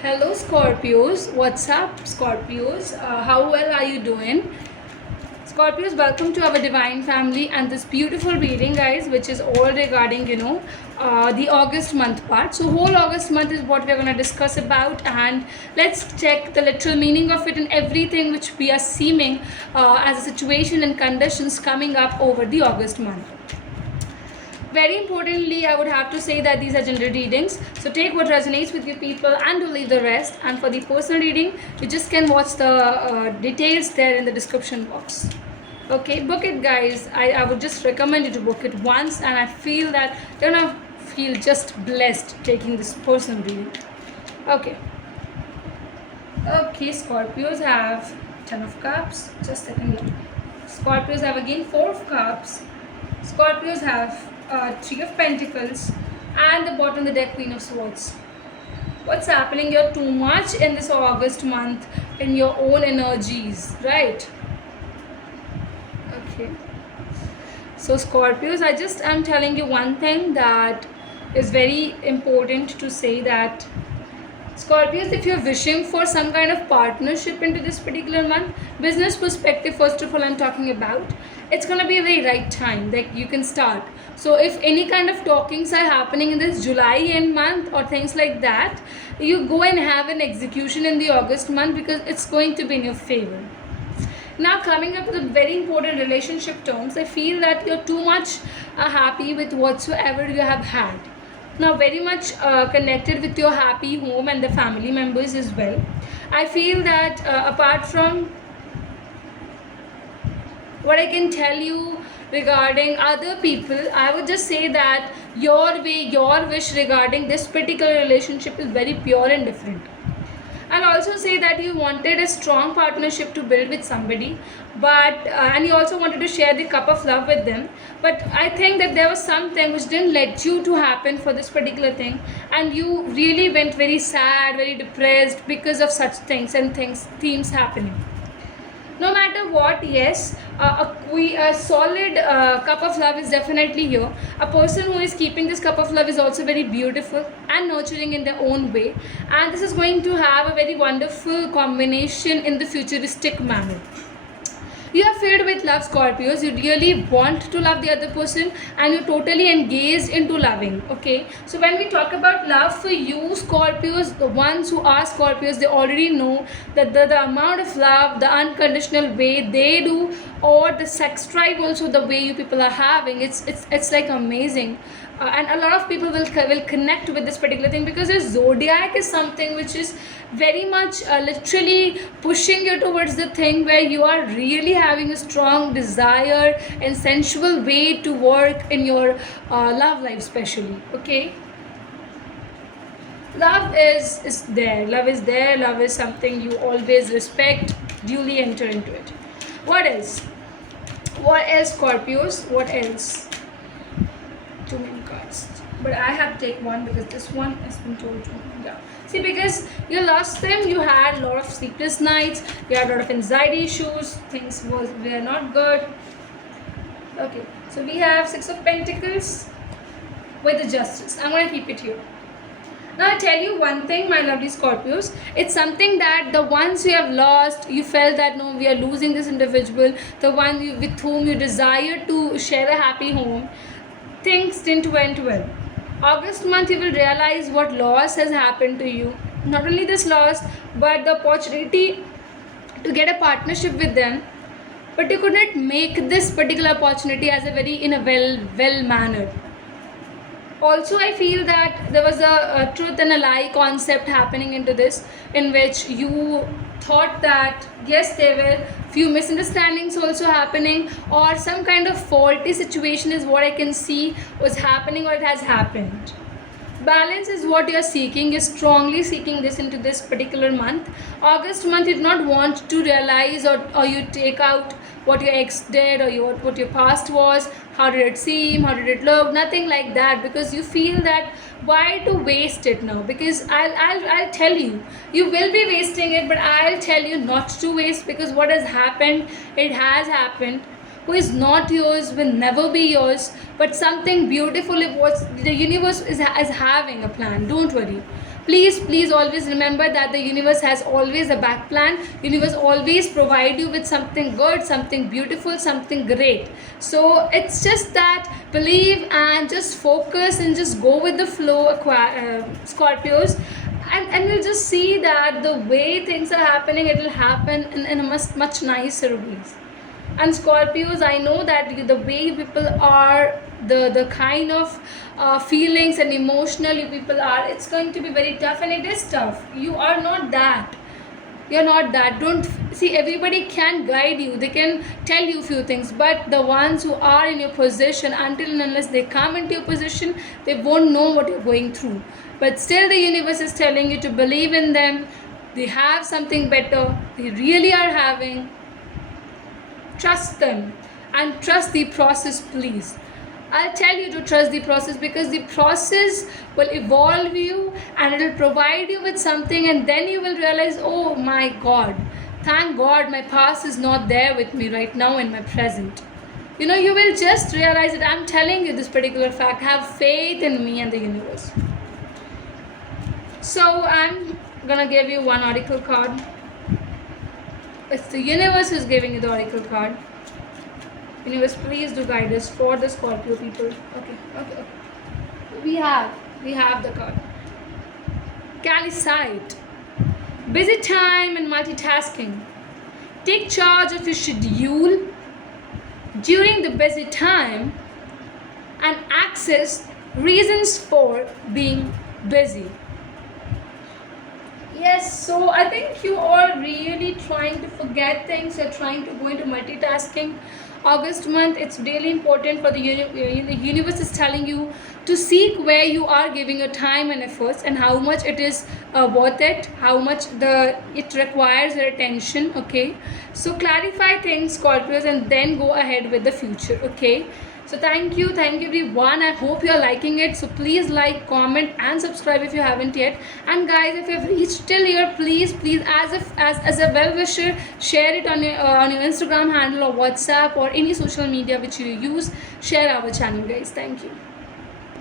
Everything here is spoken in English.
Hello, Scorpios. What's up, Scorpios? How well are you doing? Scorpios, welcome to our divine family and this beautiful reading, guys, which is all regarding, the August month part. So, whole August month is what we're going to discuss about, and let's check the literal meaning of it and everything which we are seeming as a situation and conditions coming up over the August month. Very importantly, I would have to say that these are general readings, so take what resonates with you people and do leave the rest. And for the personal reading, you just can watch the details there in the description box. Okay, book it, guys. I would just recommend you to book it once, and I feel that you're gonna feel just blessed taking this personal reading. Okay, Scorpios have 10 of cups. Just a second here. Scorpios have again 4 of cups. Scorpios have 3 of pentacles, and the bottom of the deck, Queen of Swords. What's happening? You're too much in this August month in your own energies, right? Okay. So Scorpios, I'm telling you one thing that is very important to say, that Scorpios, if you're wishing for some kind of partnership into this particular month, business perspective, first of all, I'm talking about, it's going to be a very right time that you can start. So if any kind of talkings are happening in this July end month or things like that, you go and have an execution in the August month because it's going to be in your favor. Now, coming up with the very important relationship terms, I feel that you're too much happy with whatsoever you have had. Now, very much connected with your happy home and the family members as well. I feel that apart from what I can tell you regarding other people, I would just say that your wish regarding this particular relationship is very pure and different. I'll also say that you wanted a strong partnership to build with somebody, but and you also wanted to share the cup of love with them, but I think that there was something which didn't let you to happen for this particular thing, and you really went very sad, very depressed because of such things and themes happening. No matter what, yes, a solid cup of love is definitely here. A person who is keeping this cup of love is also very beautiful and nurturing in their own way, and this is going to have a very wonderful combination in the futuristic manner. You are filled with love, Scorpios. You really want to love the other person and you're totally engaged into loving. Okay, so when we talk about love for you, Scorpios, the ones who are Scorpios, they already know that the amount of love, the unconditional way they do, or the sex drive also, the way you people are having, it's like amazing. And a lot of people will connect with this particular thing because the zodiac is something which is very much literally pushing you towards the thing where you are really having a strong desire and sensual way to work in your love life, especially. Okay, love is there, love is something you always respect, duly enter into it. What else, Scorpios? What else? Too many cards, but I have to take one because this one has been told to me. Yeah, see, because you last time you had a lot of sleepless nights, you had a lot of anxiety issues, things were not good. Okay, so we have 6 of Pentacles with the Justice. I'm going to keep it here. Now, I'll tell you one thing, my lovely Scorpios. It's something that the ones you have lost, you felt that no, we are losing this individual, the one with whom you desire to share a happy home, things didn't went well. August month, you will realize what loss has happened to you. Not only this loss, but the opportunity to get a partnership with them, but you could not make this particular opportunity as in a well manner. Also, I feel that there was a truth and a lie concept happening into this, in which you thought that yes, there were few misunderstandings also happening, or some kind of faulty situation is what I can see was happening, or it has happened. Balance is what you are seeking. You're strongly seeking this into this particular month. August month, you do not want to realize, or you take out what your ex did, or what your past was, how did it seem, how did it look, nothing like that, because you feel that why to waste it now, because I'll tell you, you will be wasting it, but I'll tell you not to waste, because what has happened, it has happened. Who is not yours will never be yours, but something beautiful, the universe is having a plan, don't worry. Please always remember that the universe has always a back plan. Universe always provide you with something good, something beautiful, something great. So it's just that believe and just focus and just go with the flow, Scorpios. And you'll just see that the way things are happening, it will happen in a much nicer ways. And Scorpios, I know that the way people are, the kind of feelings and emotional you people are, it's going to be very tough, and it is tough. You are not that. You're not that. Don't see, everybody can guide you, they can tell you few things, but the ones who are in your position, until and unless they come into your position, they won't know what you're going through. But still the universe is telling you to believe in them. They have something better, they really are having. Trust them and trust the process, please. I'll tell you to trust the process, because the process will evolve you and it will provide you with something, and then you will realize, oh my God, thank God my past is not there with me right now in my present. You will just realize that I'm telling you this particular fact. Have faith in me and the universe. So I'm gonna give you one oracle card. It's the universe who's giving you the oracle card. Universe, please do guide us for the Scorpio people. Okay. We have the card. Calcite. Busy time and multitasking. Take charge of your schedule during the busy time and access reasons for being busy. Yes, so I think you are really trying to forget things. You're trying to go into multitasking. August month, it's really important for the universe is telling you to seek where you are giving your time and efforts, and how much it is worth it, how much it requires your attention. Okay, so clarify things, Scorpios, and then go ahead with the future. Okay, so thank you everyone. I hope you are liking it. So please like, comment and subscribe if you haven't yet. And guys, if you've reached till here, please as a well wisher, share it on your Instagram handle or WhatsApp or any social media which you use. Share our channel, guys. Thank you.